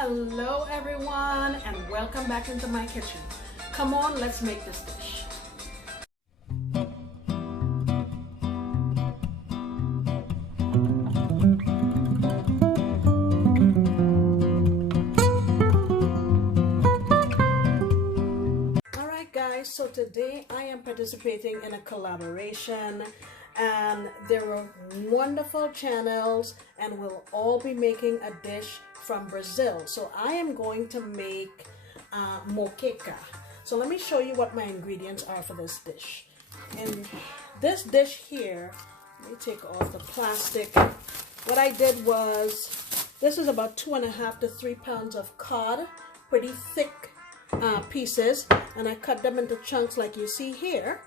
Hello everyone and welcome back into my kitchen. Come on, let's make this dish. Alright guys, so today I am participating in a collaboration and there are wonderful channels and we'll all be making a dish from Brazil. So I am going to make moqueca. So let me show you what my ingredients are for this dish. In this dish here, let me take off the plastic. What I did was, this is about 2.5 to 3 pounds of cod, pretty thick pieces, and I cut them into chunks like you see here.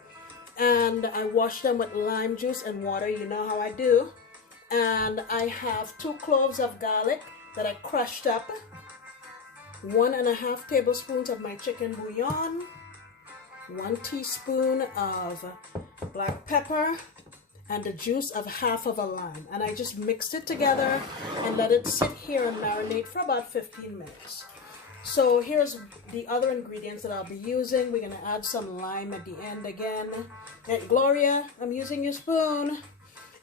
And I washed them with lime juice and water, you know how I do. And I have 2 cloves of garlic that I crushed up, 1.5 tablespoons of my chicken bouillon, 1 teaspoon of black pepper, and the juice of half of a lime. And I just mixed it together and let it sit here and marinate for about 15 minutes. So here's the other ingredients that I'll be using. We're gonna add some lime at the end again. And Gloria, I'm using your spoon.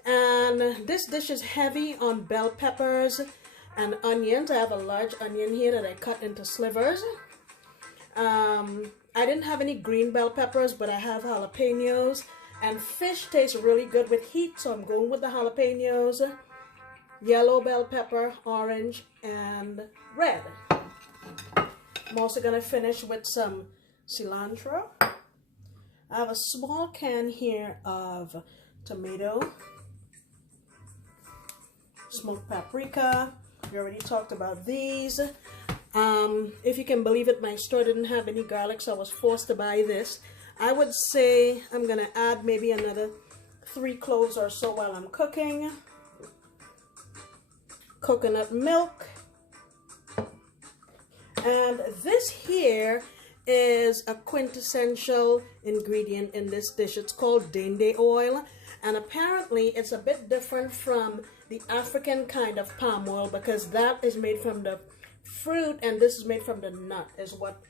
And this dish is heavy on bell peppers and onions. I have a large onion here that I cut into slivers. I didn't have any green bell peppers, but I have jalapenos. And fish tastes really good with heat, so I'm going with the jalapenos. Yellow bell pepper, orange, and red. I'm also going to finish with some cilantro. I have a small can here of tomato, smoked paprika. We already talked about these. If you can believe it, my store didn't have any garlic, so I was forced to buy this. I would say I'm going to add maybe another 3 cloves or so while I'm cooking. Coconut milk. And this here is a quintessential ingredient in this dish. It's called dende oil, and apparently it's a bit different from the African kind of palm oil because that is made from the fruit and this is made from the nut, is what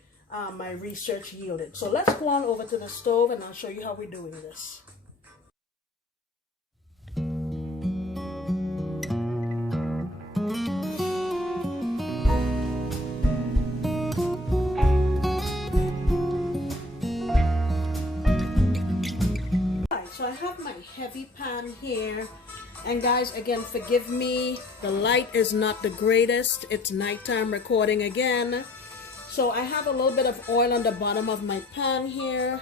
my research yielded. So let's go on over to the stove and I'll show you how we're doing this. So I have my heavy pan here, and guys, again, forgive me, the light is not the greatest. It's nighttime recording again. So I have a little bit of oil on the bottom of my pan here,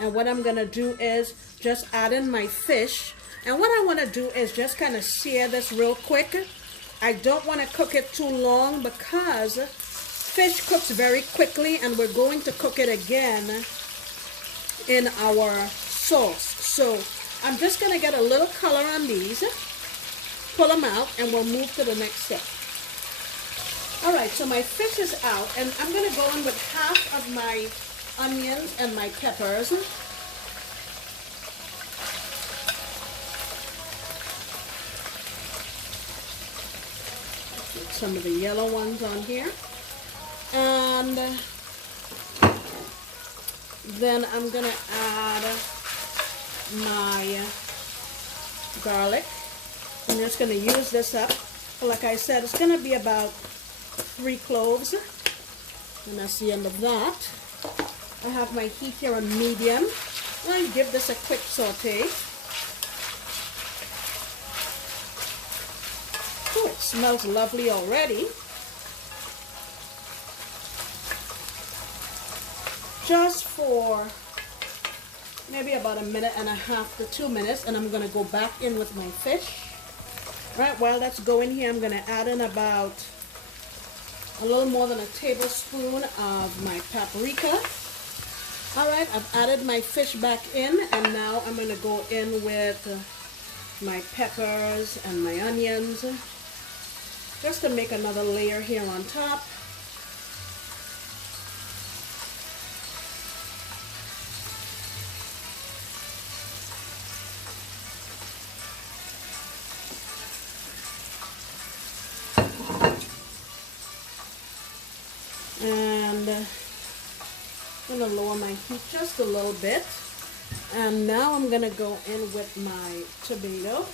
and what I'm gonna do is just add in my fish. And what I want to do is just kind of sear this real quick. I don't want to cook it too long because fish cooks very quickly and we're going to cook it again in our sauce. So I'm just going to get a little color on these, pull them out, and we'll move to the next step. Alright, so my fish is out, and I'm going to go in with half of my onions and my peppers. Put some of the yellow ones on here. And then I'm going to add my garlic. I'm just going to use this up. Like I said, it's going to be about 3 cloves, and that's the end of that. I have my heat here on medium, and I give this a quick saute. Oh, it smells lovely already. Just for maybe about 1.5 to 2 minutes, and I'm going to go back in with my fish. Right, while that's going here, I'm going to add in about a little more than 1 tablespoon of my paprika. Alright, I've added my fish back in, and now I'm going to go in with my peppers and my onions, just to make another layer here on top. And I'm gonna lower my heat just a little bit. And now I'm gonna go in with my tomato.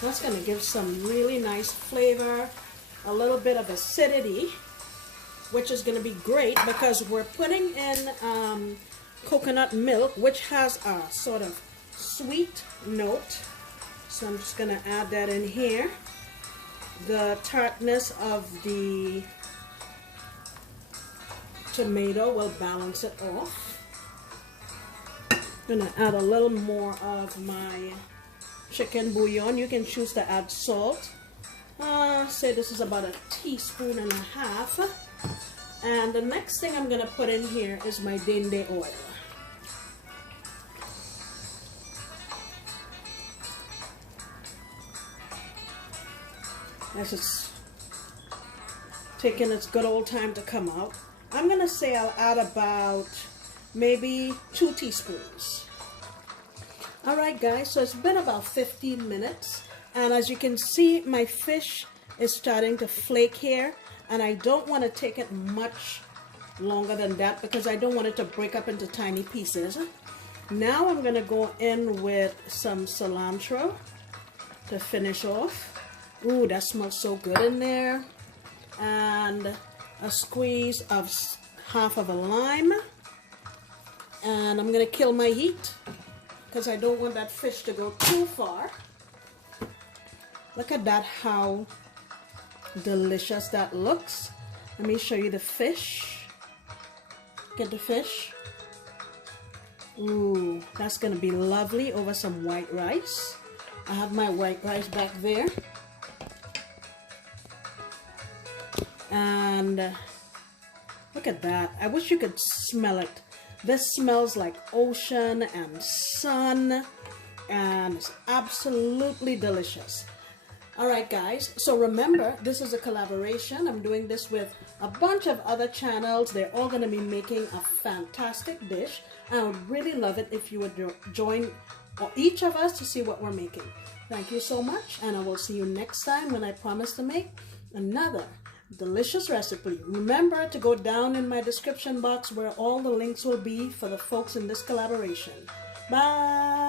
That's gonna give some really nice flavor, a little bit of acidity, which is gonna be great because we're putting in coconut milk, which has a sort of sweet note. So I'm just gonna add that in here. The tartness of the tomato will balance it off. I'm gonna add a little more of my chicken bouillon. You can choose to add salt. Say this is about 1.5 teaspoons. And the next thing I'm gonna put in here is my dende oil. This is taking its good old time to come out. I'm gonna say I'll add about maybe 2 teaspoons. Alright guys, so it's been about 15 minutes, and as you can see, my fish is starting to flake here, and I don't want to take it much longer than that because I don't want it to break up into tiny pieces. Now I'm gonna go in with some cilantro to finish off. Ooh, that smells so good in there. And a squeeze of half of a lime. And I'm gonna kill my heat because I don't want that fish to go too far. Look at that, how delicious that looks. Let me show you the fish. Get the fish. Ooh, that's gonna be lovely over some white rice. I have my white rice back there. And look at that. I wish you could smell it. This smells like ocean and sun, and it's absolutely delicious. Alright guys, so remember, this is a collaboration. I'm doing this with a bunch of other channels. They're all going to be making a fantastic dish. I would really love it if you would join each of us to see what we're making. Thank you so much, and I will see you next time when I promise to make another delicious recipe. Remember to go down in my description box where all the links will be for the folks in this collaboration. Bye!